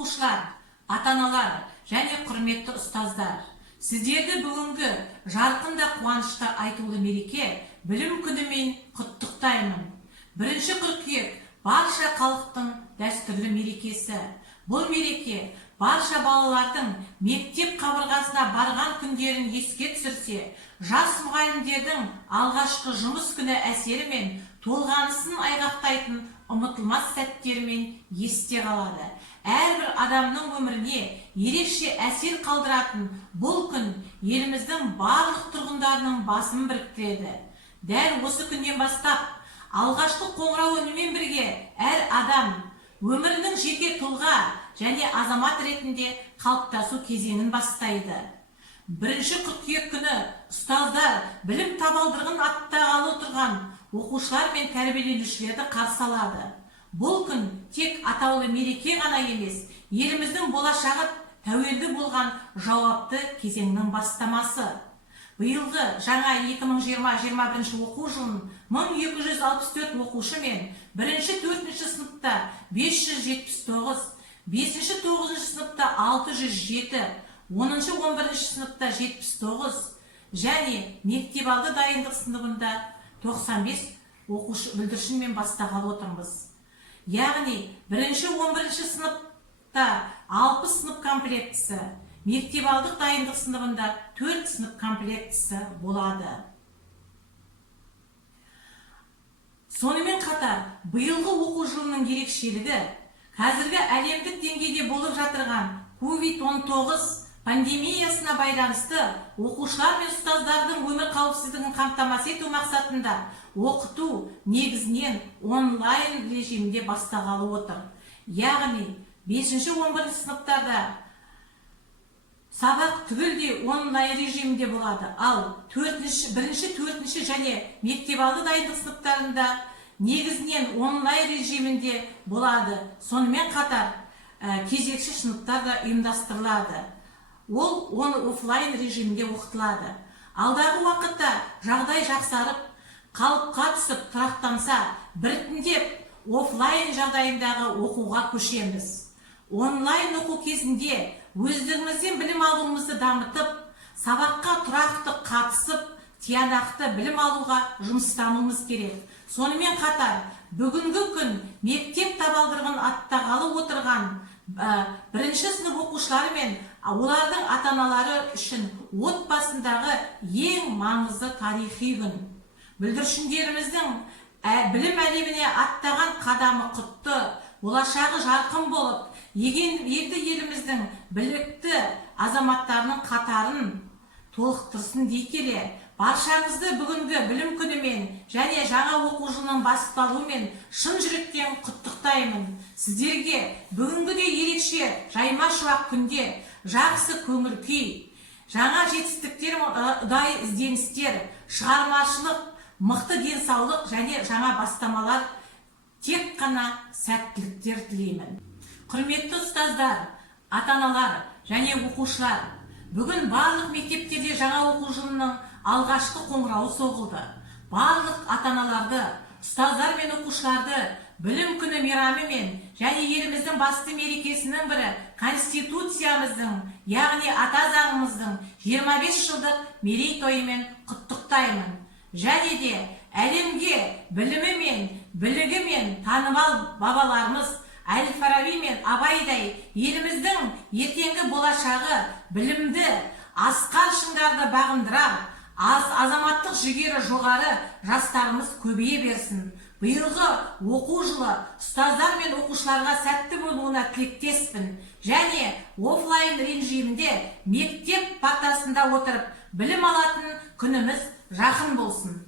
оқушылар, ата-аналар және құрметті ұстаздар, сіздерді бүгінгі жарқын да қуанышты айтулы мереке білім күнімен құттықтаймын. 1 қыркүйек барша халықтың дәстүрлі мерекесі. Бұл мереке барша балалардың мектеп қабырғасына барған күндерін еске түсірсе, жас мұғалімдердің алғашқы жұмыс күні әсерімен толғанысын айғақтайтын ұмытылмас сәттерімен есте қалады. Әрбір адамның өміріне ерекше әсер қалдыратын бұл күн еліміздің барлық тұрғындарының басын біріктіреді. Дәл осы күннен бастап алғашқы қоңырау үнімен бірге әр адам өмірінің жеке тұлға және азамат ретінде қалыптасу кезеңін бастайды. 1 қыркүйек күні ұстаздар білім табалдырығын аттағалы отырған оқушылар мен тәрбиеленушілерді қарсы алады. Бұл күн тек атаулы мереке ғана емес, еліміздің болашағы тәуелді болған жауапты кезеңнің бастамасы. Биылғы жаңа 2020-21 оқу жылын 1264 оқушы мен 1-4 сыныпта 579, 5-9 сыныпта 607, 10-11 сыныпта 79 және мектепалды дайындық сыныбында 95 оқушы бүлдіршінмен бастағалы отырмыз. Яғни 1-11 сыныпта 60 сынып комплектісі, мектепалдық дайындық сыныбында 4 сынып комплектісі болады. Сонымен қатар, биылғы оқу жылының ерекшелігі қазіргі әлемдік деңгейде болып жатырған COVID-19 пандемиясына байланысты оқушылар мен ұстаздардың өмір қауіпсіздігін қамтамасыз ету мақсатында оқыту негізінен онлайн режимінде бастағалы отыр. Яғни 5-11 сыныптарда сабақ түгелдей онлайн режимінде болады, ал 1-4 және мектепалды дайындық сыныптарында негізінен онлайн режимінде болады. Сонымен қатар кезекші сыныптар да ұйымдастырылады. Ол офлайн режимінде оқытылады. Алдағы уақытта жағдай жақсарып, қалыпқа түсіп тұрақтанса, біртіндеп офлайн жағдайындағы оқуға көшеміз. Онлайн оқу кезінде өздігімізден білім алуымызды дамытып, сабаққа тұрақты қатысып, тиянақты білім алуға жұмыстануымыз керек. Сонымен қатар, бүгінгі күн мектеп табалдырығын аттағалы отырған 1 сынып оқушылары мен олардың ата-аналары үшін отбасындағы ең маңызды тарихи күн. Бүлдіршіндеріміздің білім әлеміне аттаған қадамы құтты, болашағы жарқын болып, егеменді еліміздің білікті азаматтарының қатарын толықтырсын дей келе, баршаңызды бүгінгі білім күнімен және жаңа оқу жылының басталуымен шын жүректен құттықтаймын. Сіздерге бүгінгіде ерекше жайма шуақ күнде жақсы көңіл күй, жаңа жетістіктер, ұдайы ізденістер, шығармашылық, мықты денсаулық және жаңа бастамалар, тек қана сәттіліктер тілеймін. Құрметті ұстаздар, ата-аналар және оқушылар, бүгін барлық мектептерде жаңа оқу жылының алғашқы қоңырауы соғылды. Барлық ата-аналарды, ұстаздар мен оқушыларды білім күні мейрамымен және еліміздің басты мерекесінің бірі Конституциямыздың, яғни ата заңымыздың 25 жылдық мерейтойымен құттықтаймын. Және де әлемге білімімен, білігімен танымал бабаларымыз Әл-Фараби мен Абайдай еліміздің ертеңгі болашағы білімді, асқан шыңдарды бағындырар, азаматтық жігері жоғары жастарымыз көбейе берсін. Биылғы оқу жылы ұстаздар мен оқушыларға сәтті болуына тілектеспін. Және офлайн режимінде мектеп партасында отырып білім алатын күніміз жақын болсын.